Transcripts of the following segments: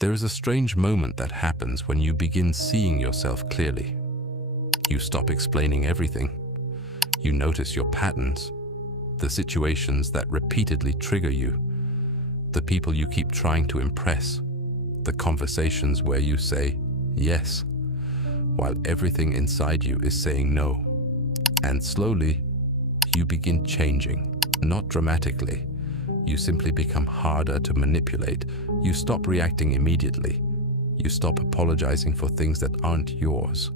There is a strange moment that happens when you begin seeing yourself clearly. You stop explaining everything. You notice your patterns, the situations that repeatedly trigger you, the people you keep trying to impress, the conversations where you say yes, while everything inside you is saying no. And slowly, you begin changing, not dramatically. You simply become harder to manipulate. You stop reacting immediately. You stop apologizing for things that aren't yours.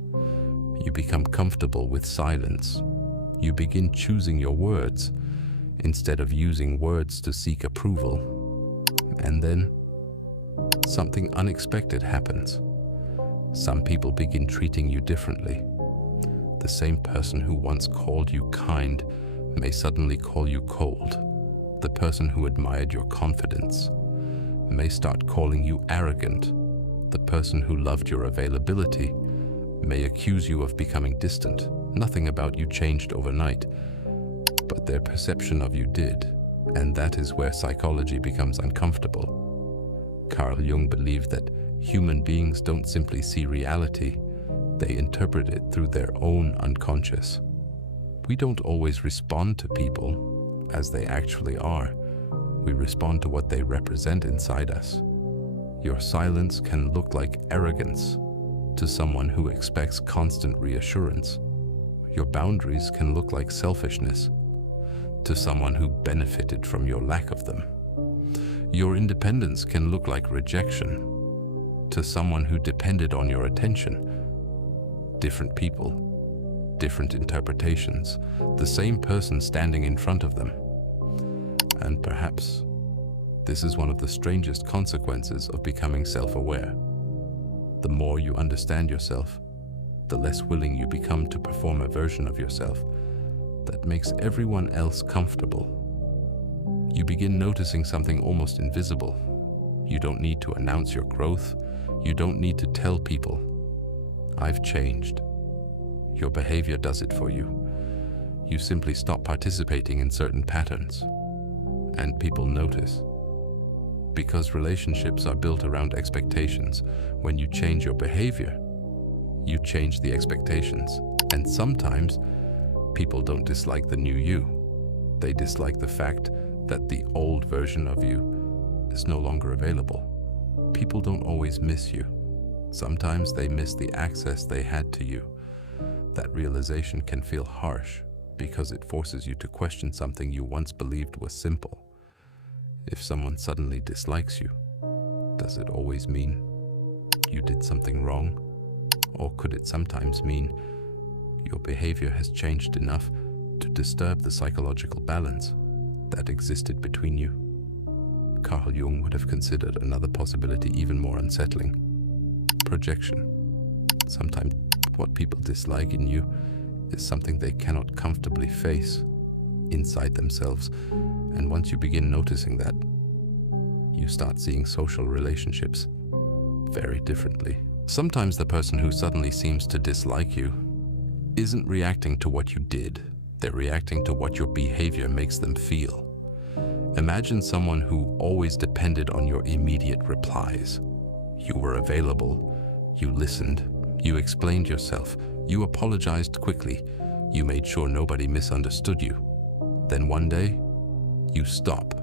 You become comfortable with silence. You begin choosing your words instead of using words to seek approval. And then something unexpected happens. Some people begin treating you differently. The same person who once called you kind may suddenly call you cold. The person who admired your confidence may start calling you arrogant. The person who loved your availability may accuse you of becoming distant. Nothing about you changed overnight, but their perception of you did, and that is where psychology becomes uncomfortable. Carl Jung believed that human beings don't simply see reality, they interpret it through their own unconscious. We don't always respond to people as they actually are. We respond to what they represent inside us. Your silence can look like arrogance to someone who expects constant reassurance. Your boundaries can look like selfishness to someone who benefited from your lack of them. Your independence can look like rejection to someone who depended on your attention. Different people, different interpretations, the same person standing in front of them. And perhaps this is one of the strangest consequences of becoming self-aware. The more you understand yourself, the less willing you become to perform a version of yourself that makes everyone else comfortable. You begin noticing something almost invisible. You don't need to announce your growth. You don't need to tell people, "I've changed." Your behavior does it for you. You simply stop participating in certain patterns, and people notice. Because relationships are built around expectations, when you change your behavior, you change the expectations. And sometimes, people don't dislike the new you. They dislike the fact that the old version of you is no longer available. People don't always miss you. Sometimes they miss the access they had to you. That realization can feel harsh because it forces you to question something you once believed was simple. If someone suddenly dislikes you, does it always mean you did something wrong? Or could it sometimes mean your behavior has changed enough to disturb the psychological balance that existed between you? Carl Jung would have considered another possibility even more unsettling: projection. Sometimes what people dislike in you is something they cannot comfortably face inside themselves. And once you begin noticing that, you start seeing social relationships very differently. Sometimes the person who suddenly seems to dislike you isn't reacting to what you did. They're reacting to what your behavior makes them feel. Imagine someone who always depended on your immediate replies. You were available, you listened, you explained yourself, you apologized quickly, you made sure nobody misunderstood you. Then one day, you stop,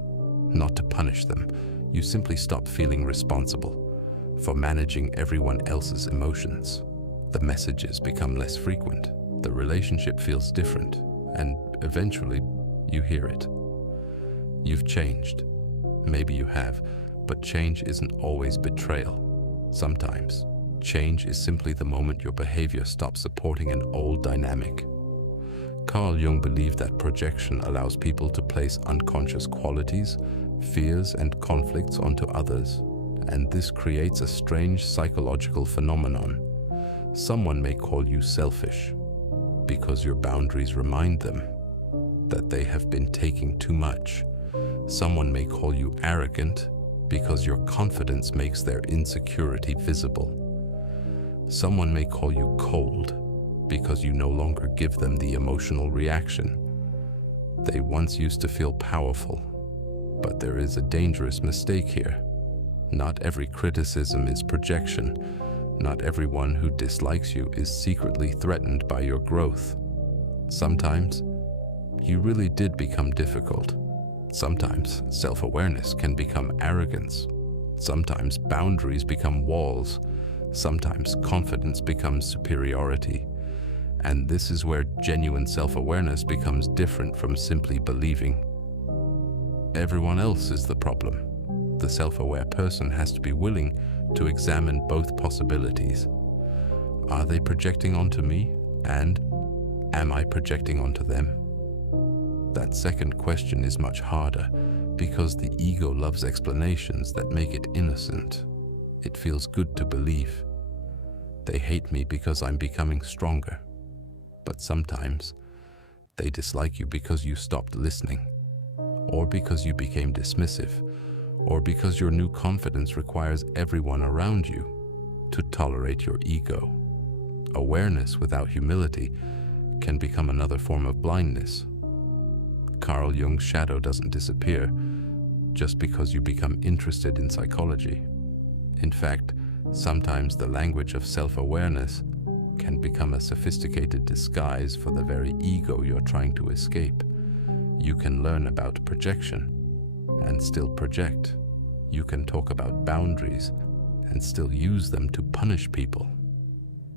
not to punish them. You simply stop feeling responsible for managing everyone else's emotions. The messages become less frequent. The relationship feels different, and eventually, you hear it. You've changed. Maybe you have, but change isn't always betrayal. Sometimes, change is simply the moment your behavior stops supporting an old dynamic. Carl Jung believed that projection allows people to place unconscious qualities, fears, and conflicts onto others, and this creates a strange psychological phenomenon. Someone may call you selfish because your boundaries remind them that they have been taking too much. Someone may call you arrogant because your confidence makes their insecurity visible. Someone may call you cold because you no longer give them the emotional reaction. They once used to feel powerful, but there is a dangerous mistake here. Not every criticism is projection. Not everyone who dislikes you is secretly threatened by your growth. Sometimes, you really did become difficult. Sometimes, self-awareness can become arrogance. Sometimes, boundaries become walls. Sometimes, confidence becomes superiority. And this is where genuine self-awareness becomes different from simply believing. Everyone else is the problem. The self-aware person has to be willing to examine both possibilities. Are they projecting onto me? And am I projecting onto them? That second question is much harder because the ego loves explanations that make it innocent. It feels good to believe. They hate me because I'm becoming stronger. But sometimes, they dislike you because you stopped listening, or because you became dismissive, or because your new confidence requires everyone around you to tolerate your ego. Awareness without humility can become another form of blindness. Carl Jung's shadow doesn't disappear just because you become interested in psychology. In fact, sometimes the language of self-awareness can become a sophisticated disguise for the very ego you're trying to escape. You can learn about projection and still project. You can talk about boundaries and still use them to punish people.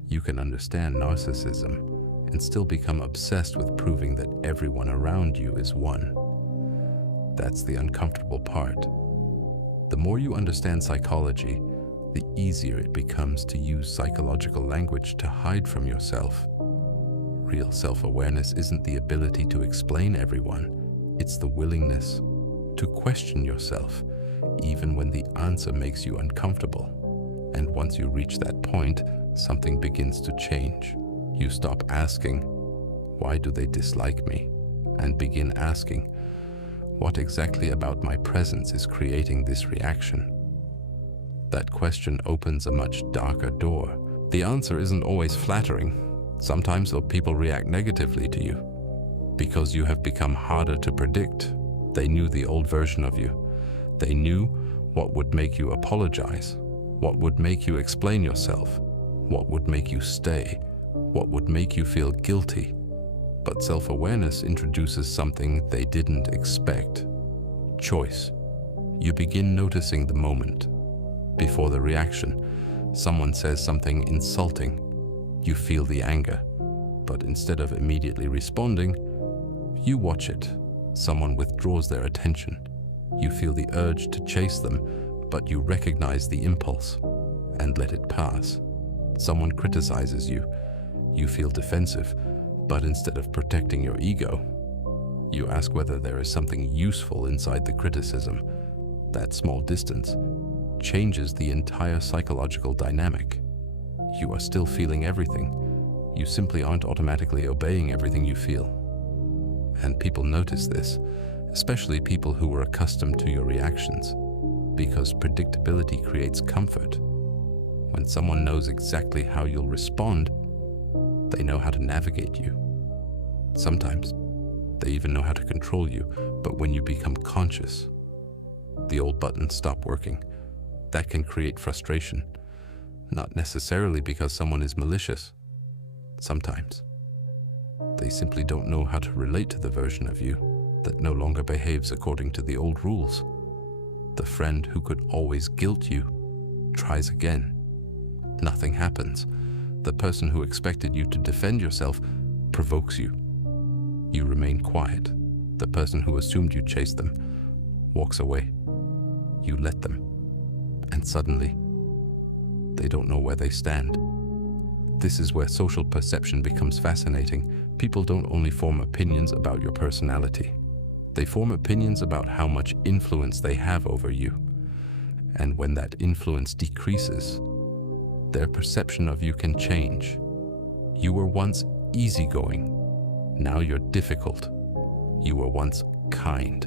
You can understand narcissism and still become obsessed with proving that everyone around you is one. That's the uncomfortable part. The more you understand psychology, the easier it becomes to use psychological language to hide from yourself. Real self-awareness isn't the ability to explain everyone, it's the willingness to question yourself, even when the answer makes you uncomfortable. And once you reach that point, something begins to change. You stop asking, "Why do they dislike me?" and begin asking, "What exactly about my presence is creating this reaction?" That question opens a much darker door. The answer isn't always flattering. Sometimes people react negatively to you because you have become harder to predict. They knew the old version of you. They knew what would make you apologize, what would make you explain yourself, what would make you stay, what would make you feel guilty. But self-awareness introduces something they didn't expect: choice. You begin noticing the moment. Before the reaction, someone says something insulting. You feel the anger, but instead of immediately responding, you watch it. Someone withdraws their attention. You feel the urge to chase them, but you recognize the impulse and let it pass. Someone criticizes you. You feel defensive, but instead of protecting your ego, you ask whether there is something useful inside the criticism. That small distance changes the entire psychological dynamic. You are still feeling everything. You simply aren't automatically obeying everything you feel. And people notice this, especially people who were accustomed to your reactions, because predictability creates comfort. When someone knows exactly how you'll respond, they know how to navigate you. Sometimes, they even know how to control you, but when you become conscious, the old buttons stop working. That can create frustration, not necessarily because someone is malicious. Sometimes, they simply don't know how to relate to the version of you that no longer behaves according to the old rules. The friend who could always guilt you tries again. Nothing happens. The person who expected you to defend yourself provokes you. You remain quiet. The person who assumed you chased them walks away. You let them. And suddenly, they don't know where they stand. This is where social perception becomes fascinating. People don't only form opinions about your personality. They form opinions about how much influence they have over you. And when that influence decreases, their perception of you can change. You were once easygoing. Now you're difficult. You were once kind.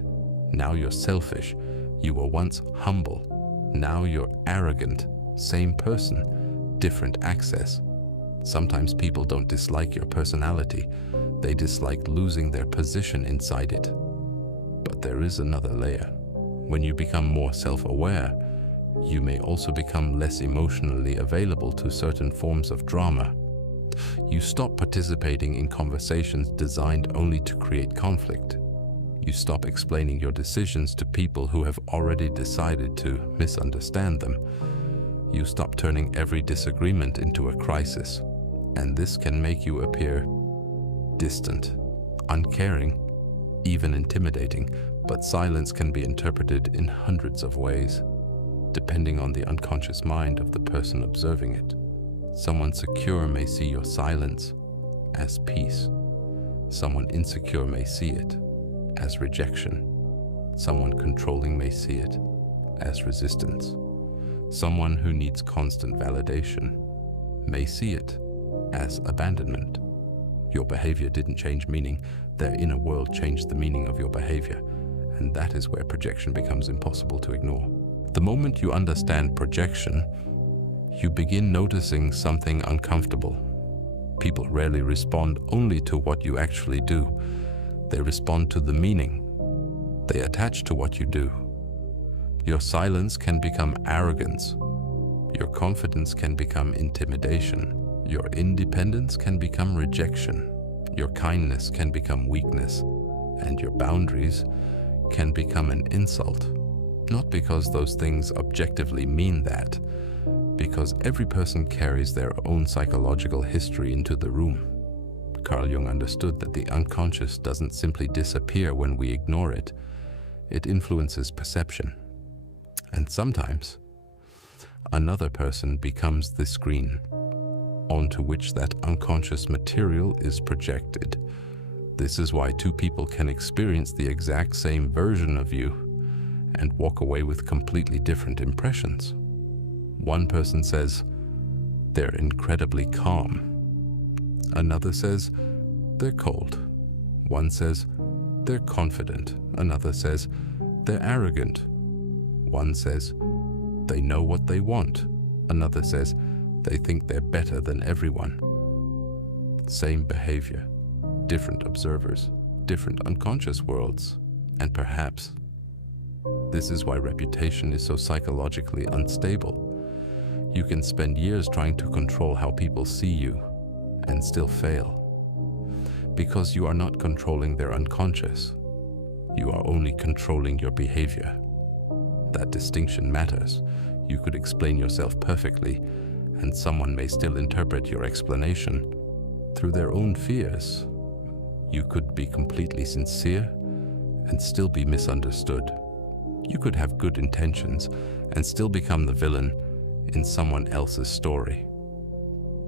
Now you're selfish. You were once humble. Now you're arrogant. Same person, different access. Sometimes people don't dislike your personality. They dislike losing their position inside it. But there is another layer. When you become more self-aware, You may also become less emotionally available to certain forms of drama. You stop participating in conversations designed only to create conflict. You stop explaining your decisions to people who have already decided to misunderstand them. You stop turning every disagreement into a crisis. And this can make you appear distant, uncaring, even intimidating. But silence can be interpreted in hundreds of ways, depending on the unconscious mind of the person observing it. Someone secure may see your silence as peace. Someone insecure may see it as rejection. Someone controlling may see it as resistance. Someone who needs constant validation may see it as abandonment. Your behavior didn't change, meaning their inner world changed the meaning of your behavior, and that is where projection becomes impossible to ignore. The moment you understand projection, you begin noticing something uncomfortable. People rarely respond only to what you actually do. They respond to the meaning. They attach to what you do. Your silence can become arrogance. Your confidence can become intimidation. Your independence can become rejection. Your kindness can become weakness. And your boundaries can become an insult. Not because those things objectively mean that, because every person carries their own psychological history into the room. Carl Jung understood that the unconscious doesn't simply disappear when we ignore it. It influences perception. And sometimes, another person becomes the screen onto which that unconscious material is projected. This is why two people can experience the exact same version of you and walk away with completely different impressions. One person says they're incredibly calm. Another says they're cold. One says they're confident. Another says they're arrogant. One says they know what they want. Another says they think they're better than everyone. Same behavior, different observers, different unconscious worlds, and perhaps this is why reputation is so psychologically unstable. You can spend years trying to control how people see you and still fail. Because you are not controlling their unconscious. You are only controlling your behavior. That distinction matters. You could explain yourself perfectly, and someone may still interpret your explanation through their own fears. You could be completely sincere and still be misunderstood. You could have good intentions and still become the villain in someone else's story.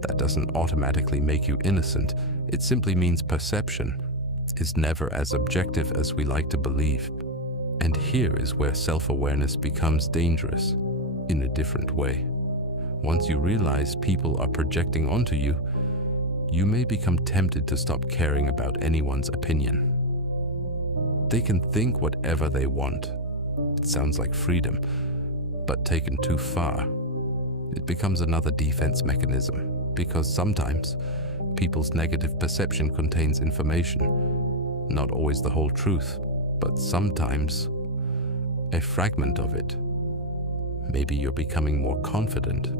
That doesn't automatically make you innocent. It simply means perception is never as objective as we like to believe. And here is where self-awareness becomes dangerous in a different way. Once you realize people are projecting onto you, you may become tempted to stop caring about anyone's opinion. They can think whatever they want. It sounds like freedom, but taken too far, it becomes another defense mechanism, because sometimes people's negative perception contains information, not always the whole truth, but sometimes a fragment of it. Maybe you're becoming more confident,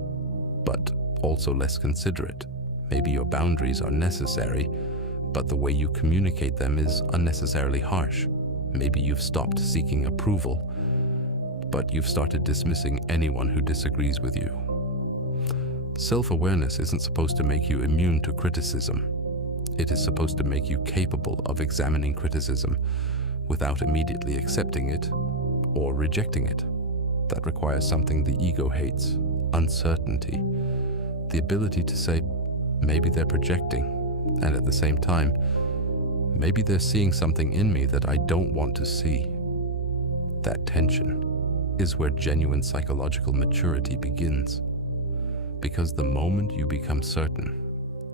but also less considerate. Maybe your boundaries are necessary, but the way you communicate them is unnecessarily harsh. Maybe you've stopped seeking approval, but you've started dismissing anyone who disagrees with you. Self-awareness isn't supposed to make you immune to criticism. It is supposed to make you capable of examining criticism without immediately accepting it or rejecting it. That requires something the ego hates: uncertainty. The ability to say, maybe they're projecting, and at the same time, maybe they're seeing something in me that I don't want to see. That tension is where genuine psychological maturity begins. Because the moment you become certain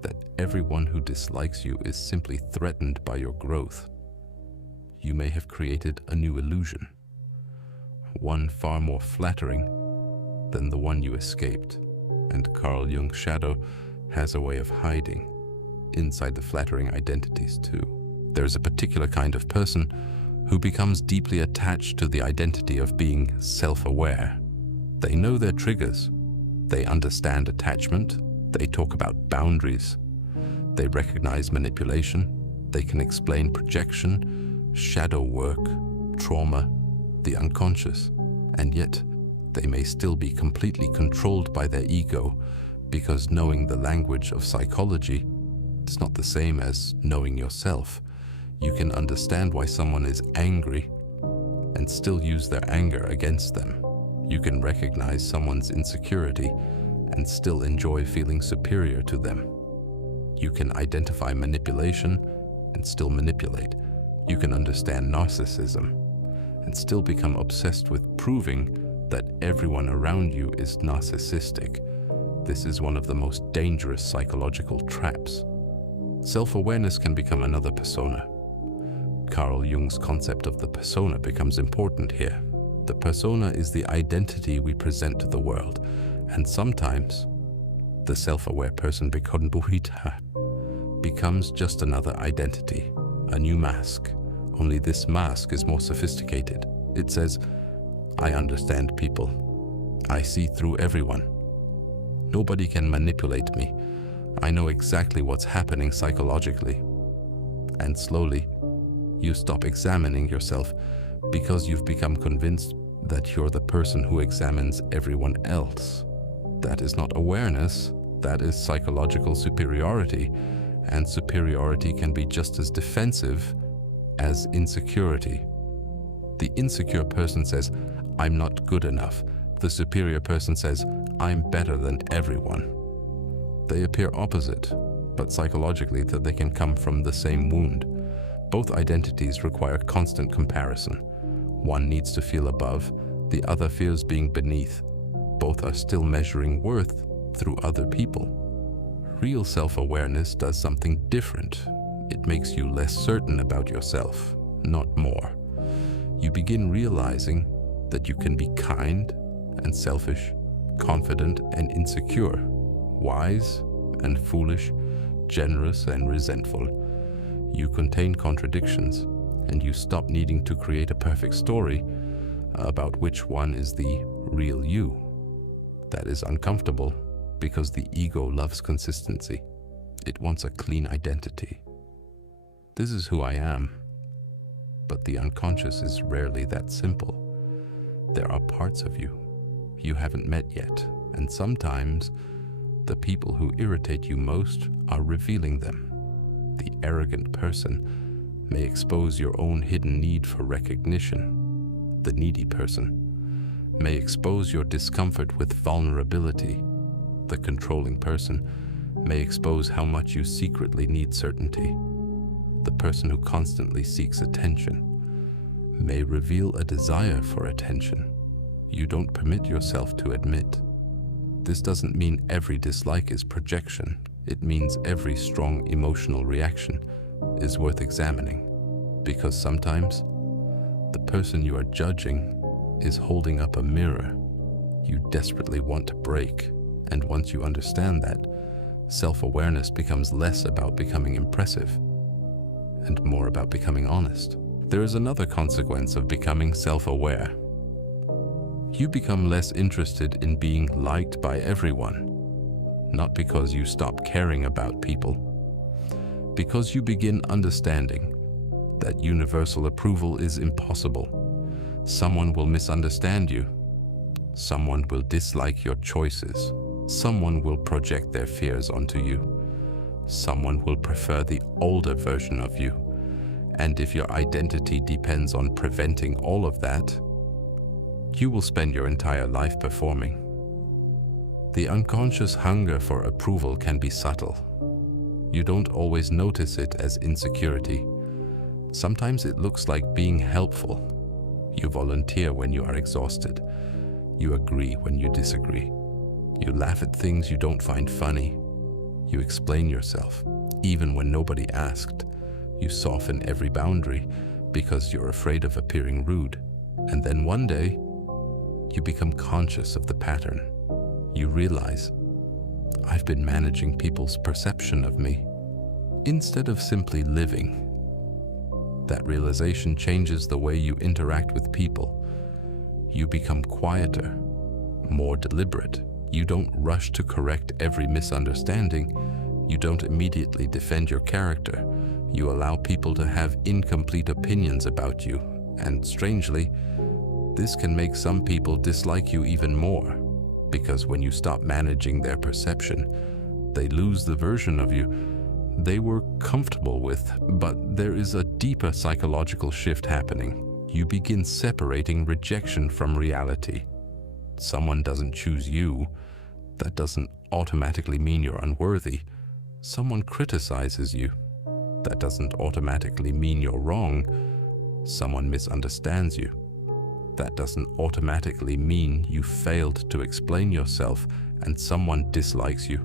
that everyone who dislikes you is simply threatened by your growth, you may have created a new illusion, one far more flattering than the one you escaped. And Carl Jung's shadow has a way of hiding inside the flattering identities too. There's a particular kind of person who becomes deeply attached to the identity of being self-aware. They know their triggers. They understand attachment. They talk about boundaries. They recognize manipulation. They can explain projection, shadow work, trauma, the unconscious. And yet, they may still be completely controlled by their ego, because knowing the language of psychology is not the same as knowing yourself. You can understand why someone is angry and still use their anger against them. You can recognize someone's insecurity and still enjoy feeling superior to them. You can identify manipulation and still manipulate. You can understand narcissism and still become obsessed with proving that everyone around you is narcissistic. This is one of the most dangerous psychological traps. Self-awareness can become another persona. Carl Jung's concept of the persona becomes important here. The persona is the identity we present to the world, and sometimes the self-aware person becomes just another identity, a new mask. Only this mask is more sophisticated. It says, I understand people. I see through everyone. Nobody can manipulate me. I know exactly what's happening psychologically. And slowly, you stop examining yourself because you've become convinced that you're the person who examines everyone else. That is not awareness, that is psychological superiority, and superiority can be just as defensive as insecurity. The insecure person says, I'm not good enough. The superior person says, I'm better than everyone. They appear opposite, but psychologically that they can come from the same wound. Both identities require constant comparison. One needs to feel above, the other fears being beneath. Both are still measuring worth through other people. Real self-awareness does something different. It makes you less certain about yourself, not more. You begin realizing that you can be kind and selfish, confident and insecure, wise and foolish, generous and resentful. You contain contradictions, and you stop needing to create a perfect story about which one is the real you. That is uncomfortable because the ego loves consistency. It wants a clean identity. This is who I am. But the unconscious is rarely that simple. There are parts of you haven't met yet, and sometimes the people who irritate you most are revealing them. The arrogant person may expose your own hidden need for recognition. The needy person may expose your discomfort with vulnerability. The controlling person may expose how much you secretly need certainty. The person who constantly seeks attention may reveal a desire for attention you don't permit yourself to admit. This doesn't mean every dislike is projection. It means every strong emotional reaction is worth examining, because sometimes the person you are judging is holding up a mirror you desperately want to break. And once you understand that, self-awareness becomes less about becoming impressive and more about becoming honest. There is another consequence of becoming self-aware. You become less interested in being liked by everyone, not because you stop caring about people, because you begin understanding that universal approval is impossible. Someone will misunderstand you. Someone will dislike your choices. Someone will project their fears onto you. Someone will prefer the older version of you. And if your identity depends on preventing all of that, you will spend your entire life performing. The unconscious hunger for approval can be subtle. You don't always notice it as insecurity. Sometimes it looks like being helpful. You volunteer when you are exhausted. You agree when you disagree. You laugh at things you don't find funny. You explain yourself, even when nobody asked. You soften every boundary because you're afraid of appearing rude. And then one day, you become conscious of the pattern. You realize, I've been managing people's perception of me instead of simply living. That realization changes the way you interact with people. You become quieter, more deliberate. You don't rush to correct every misunderstanding. You don't immediately defend your character. You allow people to have incomplete opinions about you. And strangely, this can make some people dislike you even more, because when you stop managing their perception, they lose the version of you they were comfortable with. But there is a deeper psychological shift happening. You begin separating rejection from reality. Someone doesn't choose you. That doesn't automatically mean you're unworthy. Someone criticizes you. That doesn't automatically mean you're wrong. Someone misunderstands you. That doesn't automatically mean you failed to explain yourself and someone dislikes you.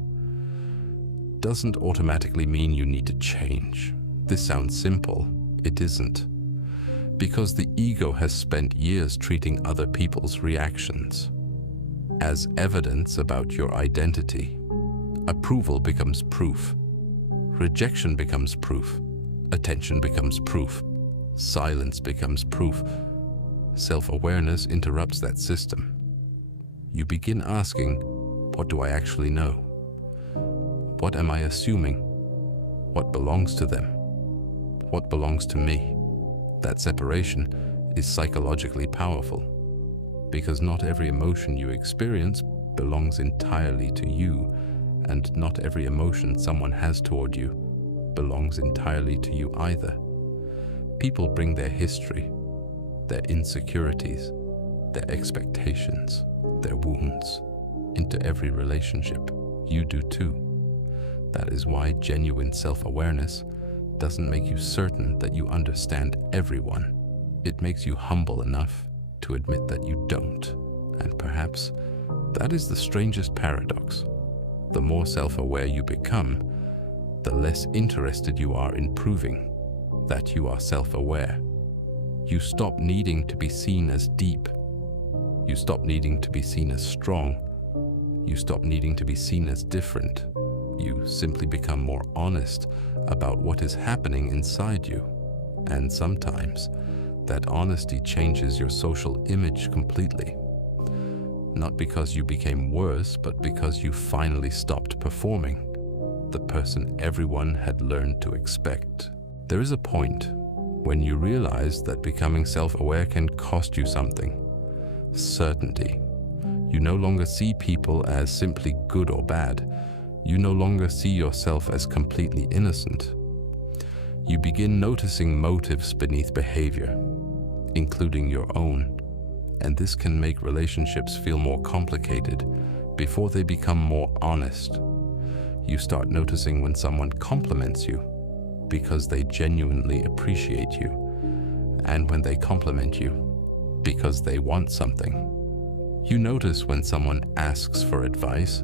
Doesn't automatically mean you need to change. This sounds simple. It isn't. Because the ego has spent years treating other people's reactions as evidence about your identity. Approval becomes proof. Rejection becomes proof. Attention becomes proof. Silence becomes proof. Self-awareness interrupts that system. You begin asking, what do I actually know? What am I assuming? What belongs to them? What belongs to me? That separation is psychologically powerful, because not every emotion you experience belongs entirely to you, and not every emotion someone has toward you belongs entirely to you either. People bring their history, their insecurities, their expectations, their wounds into every relationship. You do too. That is why genuine self-awareness doesn't make you certain that you understand everyone. It makes you humble enough to admit that you don't. And perhaps that is the strangest paradox. The more self-aware you become, the less interested you are in proving that you are self-aware. You stop needing to be seen as deep. You stop needing to be seen as strong. You stop needing to be seen as different. You simply become more honest about what is happening inside you. And sometimes that honesty changes your social image completely. Not because you became worse, but because you finally stopped performing the person everyone had learned to expect. There is a point when you realize that becoming self-aware can cost you something. Certainty. You no longer see people as simply good or bad. You no longer see yourself as completely innocent. You begin noticing motives beneath behavior, including your own. And this can make relationships feel more complicated before they become more honest. You start noticing when someone compliments you because they genuinely appreciate you, and when they compliment you because they want something. You notice when someone asks for advice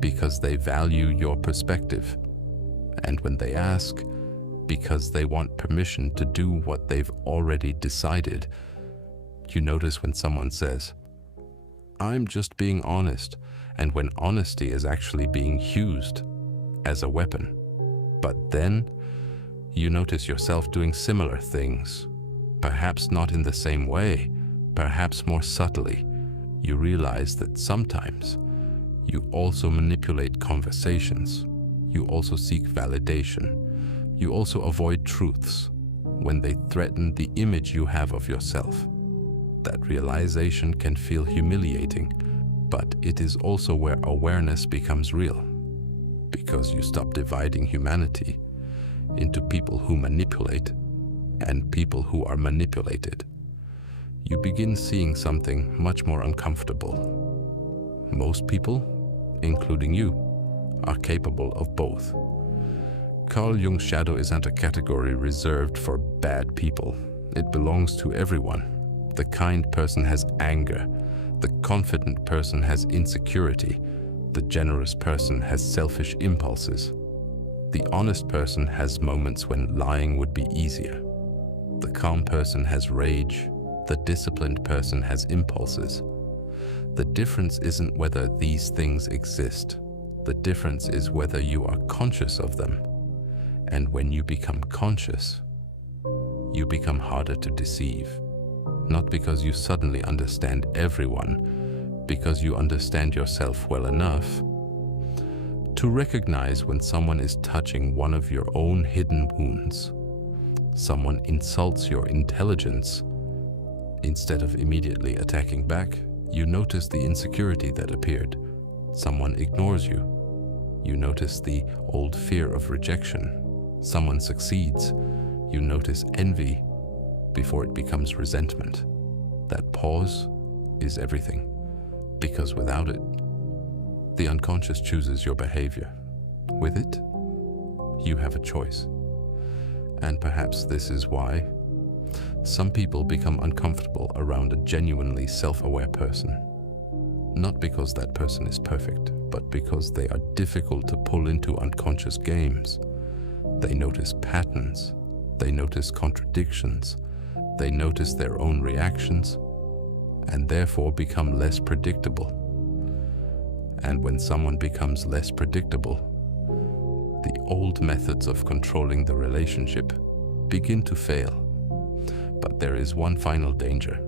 because they value your perspective, and when they ask because they want permission to do what they've already decided. You notice when someone says, "I'm just being honest," and when honesty is actually being used as a weapon. But then you notice yourself doing similar things, perhaps not in the same way, perhaps more subtly. You realize that sometimes you also manipulate conversations. You also seek validation. You also avoid truths when they threaten the image you have of yourself. That realization can feel humiliating, but it is also where awareness becomes real, because you stop dividing humanity into people who manipulate and people who are manipulated. You begin seeing something much more uncomfortable. Most people, including you, are capable of both. Carl Jung's shadow isn't a category reserved for bad people. It belongs to everyone. The kind person has anger. The confident person has insecurity. The generous person has selfish impulses. The honest person has moments when lying would be easier. The calm person has rage. The disciplined person has impulses. The difference isn't whether these things exist. The difference is whether you are conscious of them. And when you become conscious, you become harder to deceive. Not because you suddenly understand everyone, because you understand yourself well enough to recognize when someone is touching one of your own hidden wounds. Someone insults your intelligence. Instead of immediately attacking back, you notice the insecurity that appeared. Someone ignores you. You notice the old fear of rejection. Someone succeeds. You notice envy before it becomes resentment. That pause is everything, because without it, the unconscious chooses your behavior. With it, you have a choice. And perhaps this is why some people become uncomfortable around a genuinely self-aware person. Not because that person is perfect, but because they are difficult to pull into unconscious games. They notice patterns, they notice contradictions, they notice their own reactions, and therefore become less predictable. And when someone becomes less predictable, the old methods of controlling the relationship begin to fail. But there is one final danger.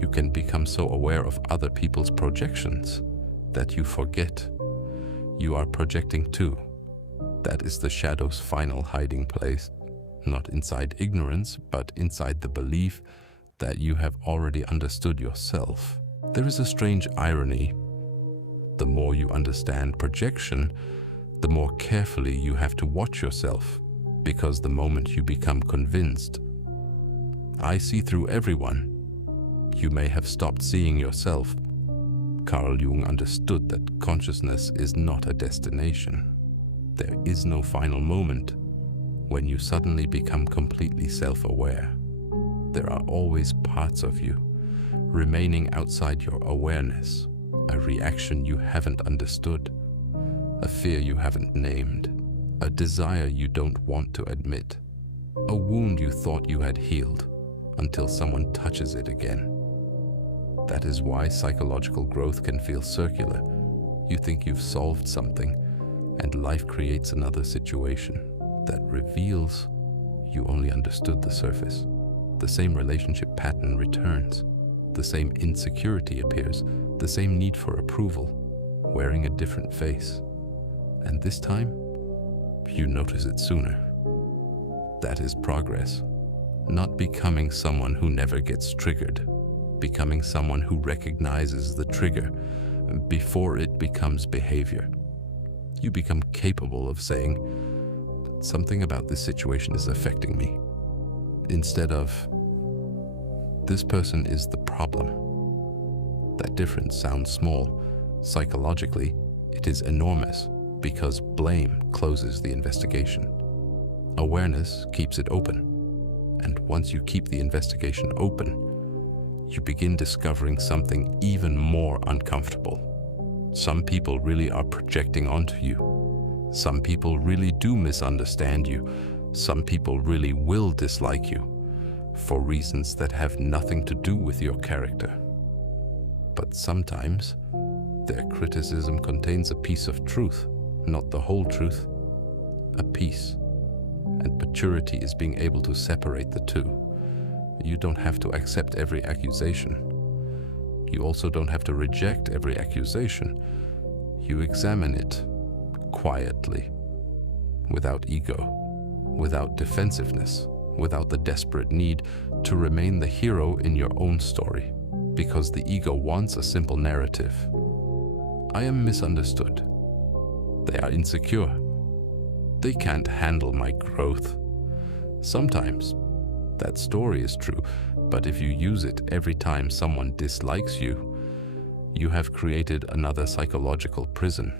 You can become so aware of other people's projections that you forget you are projecting too. That is the shadow's final hiding place, not inside ignorance, but inside the belief that you have already understood yourself. There is a strange irony. The more you understand projection, the more carefully you have to watch yourself, because the moment you become convinced, I see through everyone, you may have stopped seeing yourself. Carl Jung understood that consciousness is not a destination. There is no final moment when you suddenly become completely self-aware. There are always parts of you remaining outside your awareness, a reaction you haven't understood, a fear you haven't named, a desire you don't want to admit, a wound you thought you had healed until someone touches it again. That is why psychological growth can feel circular. You think you've solved something, and life creates another situation that reveals you only understood the surface. The same relationship pattern returns. The same insecurity appears. The same need for approval, wearing a different face. And this time, you notice it sooner. That is progress. Not becoming someone who never gets triggered. Becoming someone who recognizes the trigger before it becomes behavior. You become capable of saying, something about this situation is affecting me, instead of, this person is the problem. That difference sounds small. Psychologically, it is enormous, because blame closes the investigation. Awareness keeps it open. And once you keep the investigation open, you begin discovering something even more uncomfortable. Some people really are projecting onto you. Some people really do misunderstand you. Some people really will dislike you for reasons that have nothing to do with your character. But sometimes their criticism contains a piece of truth, not the whole truth, a piece. And maturity is being able to separate the two. You don't have to accept every accusation. You also don't have to reject every accusation. You examine it quietly, without ego, without defensiveness, without the desperate need to remain the hero in your own story, because the ego wants a simple narrative. I am misunderstood. They are insecure. They can't handle my growth. Sometimes that story is true, but if you use it every time someone dislikes you, you have created another psychological prison,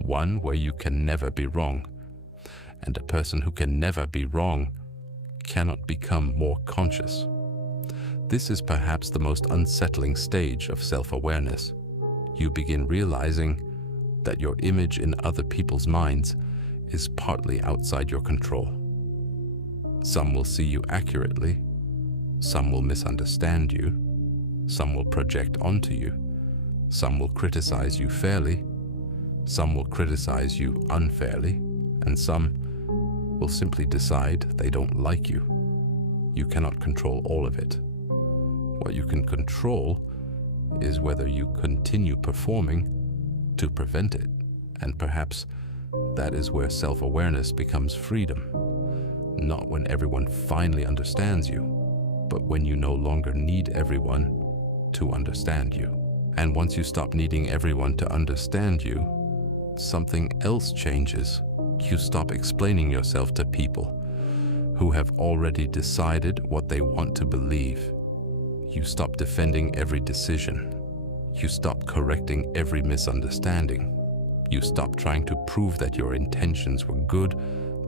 one where you can never be wrong. And a person who can never be wrong cannot become more conscious. This is perhaps the most unsettling stage of self-awareness. You begin realizing that your image in other people's minds is partly outside your control. Some will see you accurately, some will misunderstand you, some will project onto you, some will criticize you fairly, some will criticize you unfairly, and some will simply decide they don't like you. You cannot control all of it. What you can control is whether you continue performing to prevent it. And perhaps that is where self-awareness becomes freedom. Not when everyone finally understands you, but when you no longer need everyone to understand you. And once you stop needing everyone to understand you, something else changes. You stop explaining yourself to people who have already decided what they want to believe. You stop defending every decision. You stop correcting every misunderstanding. You stop trying to prove that your intentions were good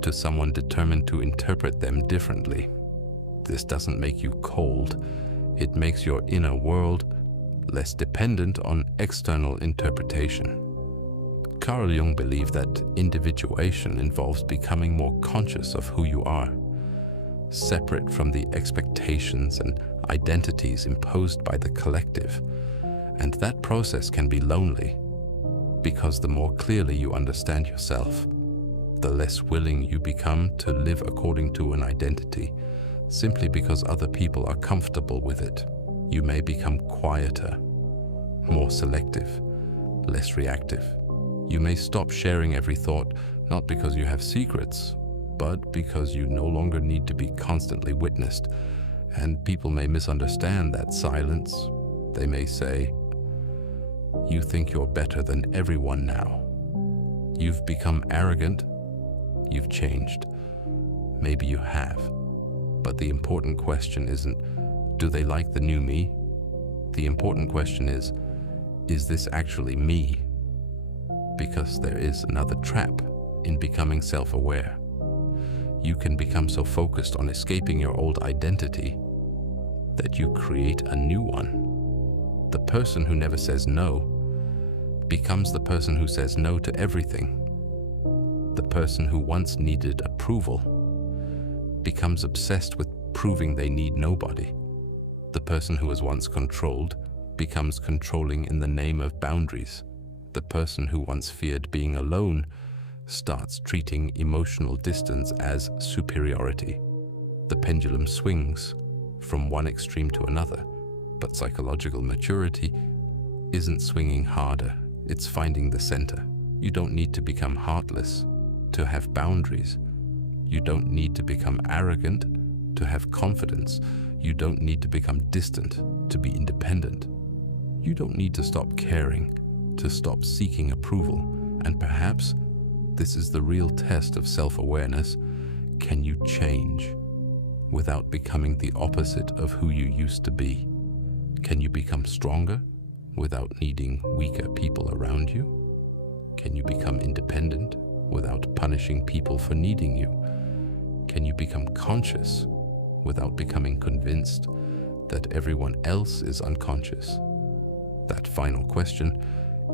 to someone determined to interpret them differently. This doesn't make you cold. It makes your inner world less dependent on external interpretation. Carl Jung believed that individuation involves becoming more conscious of who you are, separate from the expectations and identities imposed by the collective. And that process can be lonely, because the more clearly you understand yourself, the less willing you become to live according to an identity, simply because other people are comfortable with it. You may become quieter, more selective, less reactive. You may stop sharing every thought, not because you have secrets, but because you no longer need to be constantly witnessed. And people may misunderstand that silence. They may say, "You think you're better than everyone now. You've become arrogant. You've changed." Maybe you have. But the important question isn't, do they like the new me? The important question is this actually me? Because there is another trap in becoming self-aware. You can become so focused on escaping your old identity that you create a new one. The person who never says no becomes the person who says no to everything. The person who once needed approval becomes obsessed with proving they need nobody. The person who was once controlled becomes controlling in the name of boundaries. The person who once feared being alone starts treating emotional distance as superiority. The pendulum swings from one extreme to another, but psychological maturity isn't swinging harder, it's finding the center. You don't need to become heartless to have boundaries. You don't need to become arrogant to have confidence. You don't need to become distant to be independent. You don't need to stop caring to stop seeking approval. And perhaps this is the real test of self-awareness. Can you change without becoming the opposite of who you used to be? Can you become stronger without needing weaker people around you? Can you become independent without punishing people for needing you? Can you become conscious without becoming convinced that everyone else is unconscious? That final question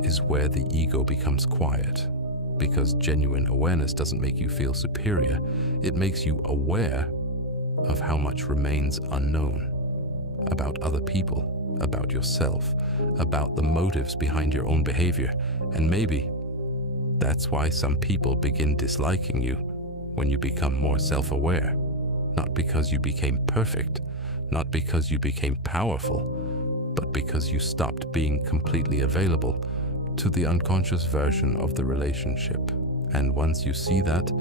is where the ego becomes quiet, because genuine awareness doesn't make you feel superior. It makes you aware of how much remains unknown about other people, about yourself, about the motives behind your own behavior. And maybe that's why some people begin disliking you when you become more self-aware. Not because you became perfect, not because you became powerful, but because you stopped being completely available to the unconscious version of the relationship. And once you see that,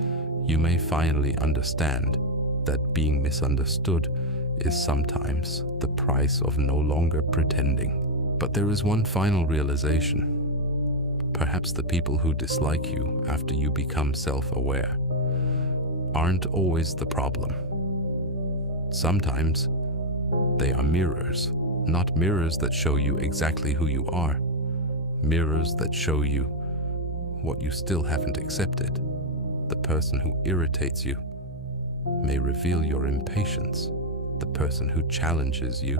you may finally understand that being misunderstood is sometimes the price of no longer pretending. But there is one final realization. Perhaps the people who dislike you after you become self-aware aren't always the problem. Sometimes they are mirrors, not mirrors that show you exactly who you are, mirrors that show you what you still haven't accepted. The person who irritates you may reveal your impatience. The person who challenges you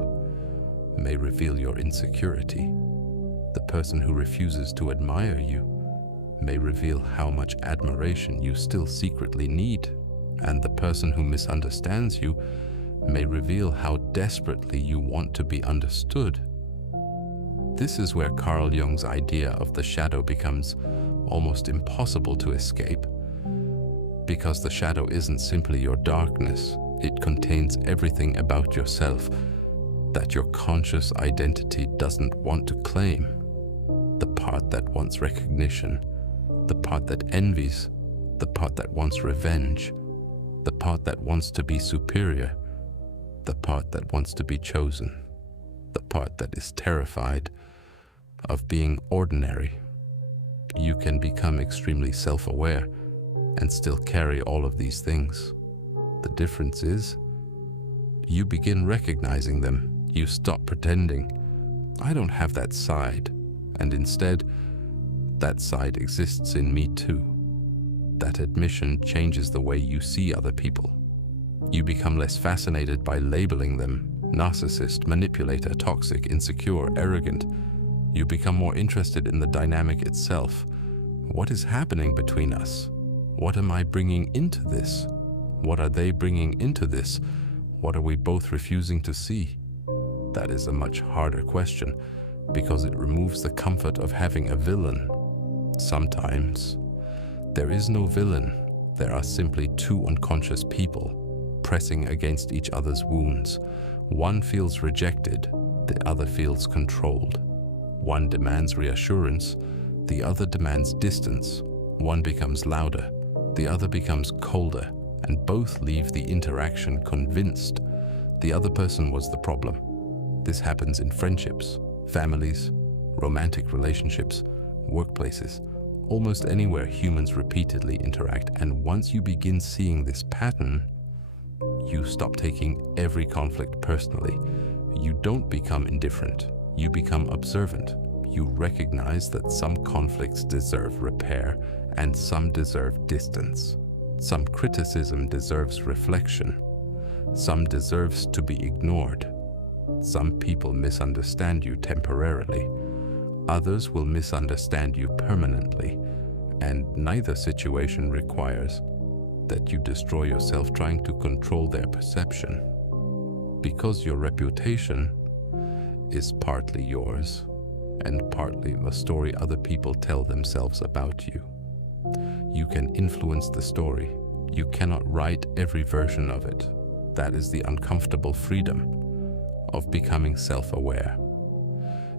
may reveal your insecurity. The person who refuses to admire you may reveal how much admiration you still secretly need. And the person who misunderstands you may reveal how desperately you want to be understood. This is where Carl Jung's idea of the shadow becomes almost impossible to escape, because the shadow isn't simply your darkness. It contains everything about yourself that your conscious identity doesn't want to claim, the part that wants recognition, the part that envies, the part that wants revenge, the part that wants to be superior, the part that wants to be chosen, the part that is terrified of being ordinary. You can become extremely self-aware and still carry all of these things. The difference is, you begin recognizing them. You stop pretending, I don't have that side, and instead, that side exists in me too. That admission changes the way you see other people. You become less fascinated by labeling them narcissist, manipulator, toxic, insecure, arrogant. You become more interested in the dynamic itself. What is happening between us? What am I bringing into this? What are they bringing into this? What are we both refusing to see? That is a much harder question because it removes the comfort of having a villain. Sometimes there is no villain. There are simply two unconscious people pressing against each other's wounds. One feels rejected, the other feels controlled. One demands reassurance, the other demands distance. One becomes louder, the other becomes colder, and both leave the interaction convinced the other person was the problem. This happens in friendships, families, romantic relationships, workplaces, almost anywhere humans repeatedly interact. And once you begin seeing this pattern, you stop taking every conflict personally. You don't become indifferent. You become observant. You recognize that some conflicts deserve repair and some deserve distance. Some criticism deserves reflection. Some deserves to be ignored. Some people misunderstand you temporarily. Others will misunderstand you permanently. And neither situation requires that you destroy yourself trying to control their perception. Because your reputation is partly yours and partly the story other people tell themselves about you. You can influence the story. You cannot write every version of it. That is the uncomfortable freedom of becoming self-aware.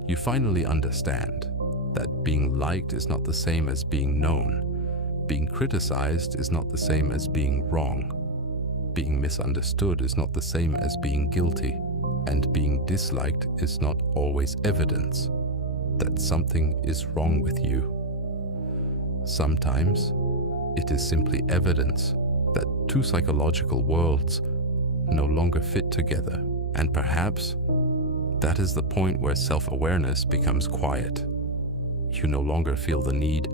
You finally understand that being liked is not the same as being known. Being criticized is not the same as being wrong. Being misunderstood is not the same as being guilty. And being disliked is not always evidence that something is wrong with you. Sometimes it is simply evidence that two psychological worlds no longer fit together. And perhaps that is the point where self-awareness becomes quiet. You no longer feel the need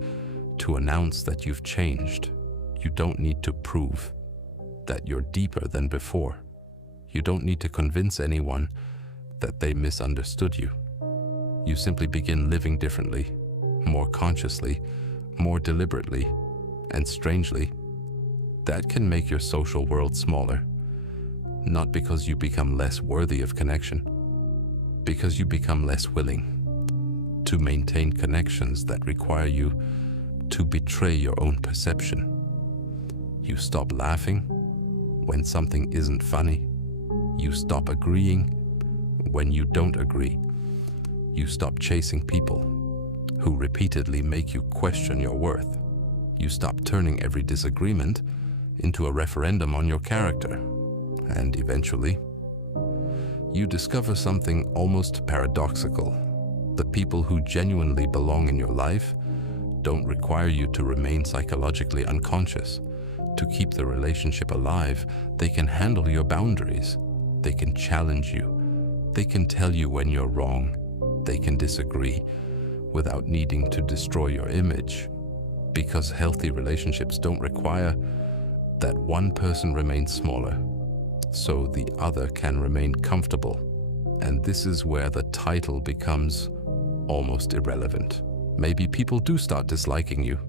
to announce that you've changed. You don't need to prove that you're deeper than before. You don't need to convince anyone that they misunderstood you. You simply begin living differently, more consciously, more deliberately, and strangely, that can make your social world smaller. Not because you become less worthy of connection, because you become less willing to maintain connections that require you to betray your own perception. You stop laughing when something isn't funny. You stop agreeing when you don't agree. You stop chasing people who repeatedly make you question your worth. You stop turning every disagreement into a referendum on your character. And eventually, you discover something almost paradoxical. The people who genuinely belong in your life don't require you to remain psychologically unconscious. To keep the relationship alive, they can handle your boundaries. They can challenge you. They can tell you when you're wrong. They can disagree without needing to destroy your image. Because healthy relationships don't require that one person remains smaller, so the other can remain comfortable. And this is where the title becomes almost irrelevant. Maybe people do start disliking you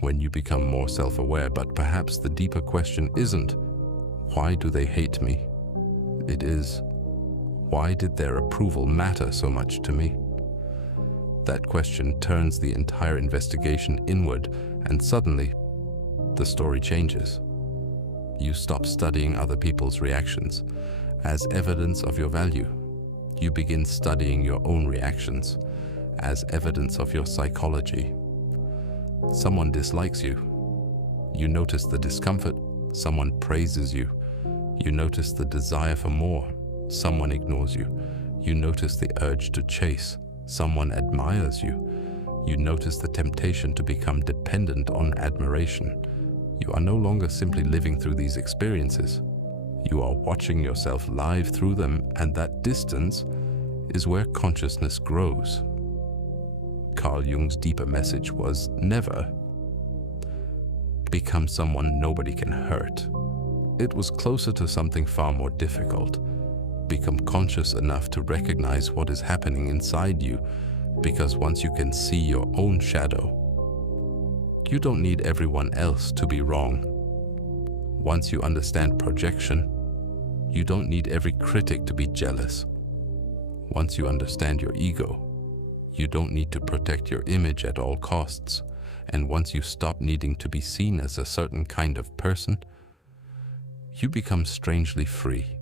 when you become more self-aware, but perhaps the deeper question isn't, why do they hate me? It is, why did their approval matter so much to me? That question turns the entire investigation inward, and suddenly, the story changes. You stop studying other people's reactions as evidence of your value. You begin studying your own reactions as evidence of your psychology. Someone dislikes you. You notice the discomfort. Someone praises you. You notice the desire for more. Someone ignores you. You notice the urge to chase. Someone admires you. You notice the temptation to become dependent on admiration. You are no longer simply living through these experiences. You are watching yourself live through them, and that distance is where consciousness grows. Carl Jung's deeper message was never become someone nobody can hurt. It was closer to something far more difficult. Become conscious enough to recognize what is happening inside you, because once you can see your own shadow, you don't need everyone else to be wrong. Once you understand projection, you don't need every critic to be jealous. Once you understand your ego, you don't need to protect your image at all costs. And once you stop needing to be seen as a certain kind of person, you become strangely free.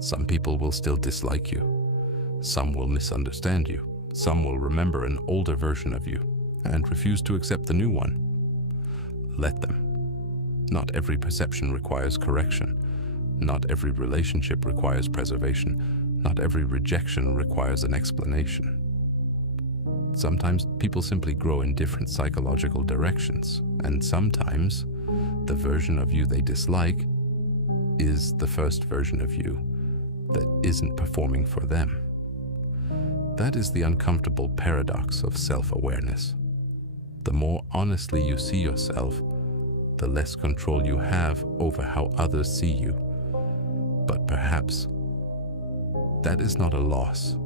Some people will still dislike you. Some will misunderstand you. Some will remember an older version of you and refuse to accept the new one. Let them. Not every perception requires correction. Not every relationship requires preservation. Not every rejection requires an explanation. Sometimes people simply grow in different psychological directions, and sometimes the version of you they dislike is the first version of you that isn't performing for them. That is the uncomfortable paradox of self-awareness. The more honestly you see yourself, the less control you have over how others see you. But perhaps that is not a loss.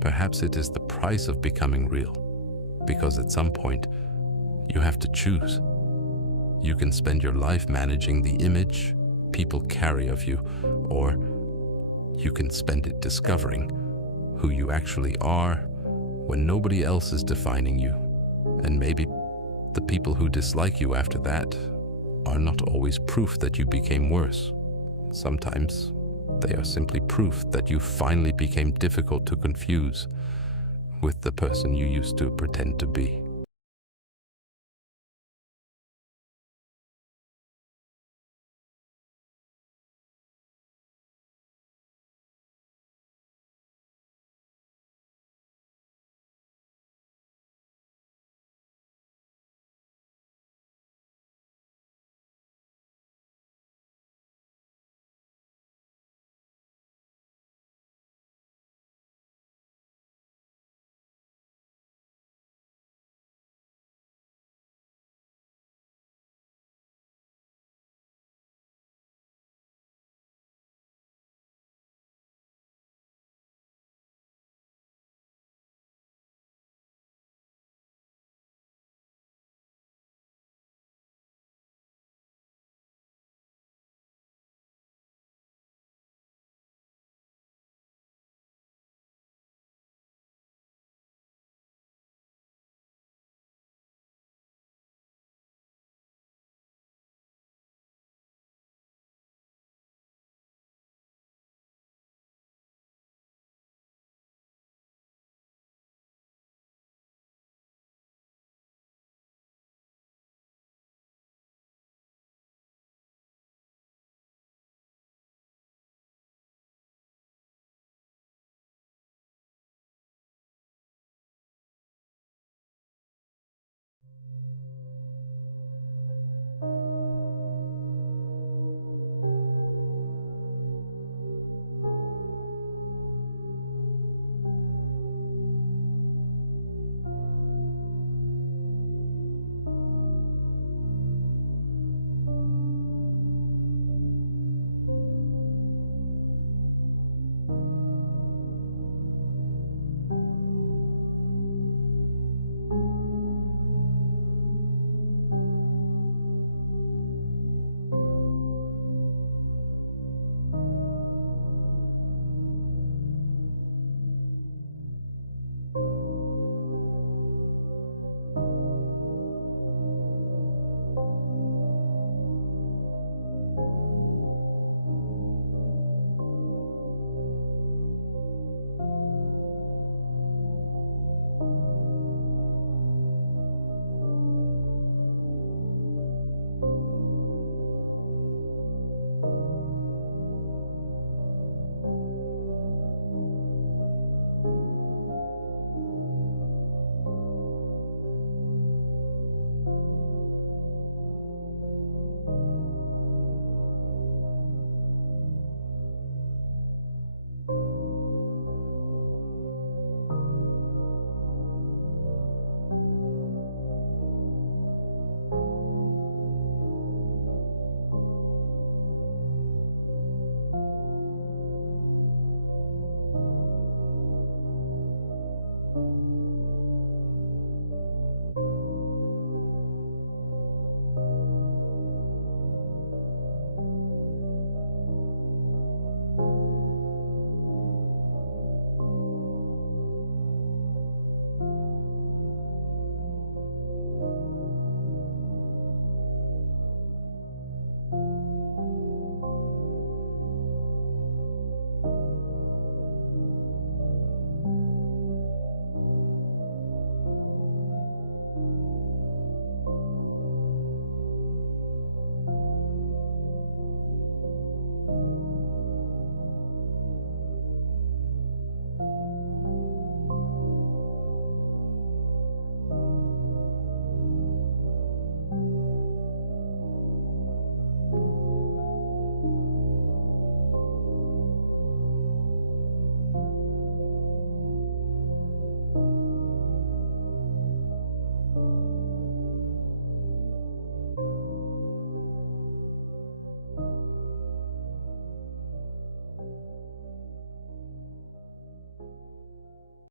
Perhaps it is the price of becoming real, because at some point you have to choose. You can spend your life managing the image people carry of you, or you can spend it discovering who you actually are when nobody else is defining you. And maybe the people who dislike you after that are not always proof that you became worse. Sometimes they are simply proof that you finally became difficult to confuse with the person you used to pretend to be.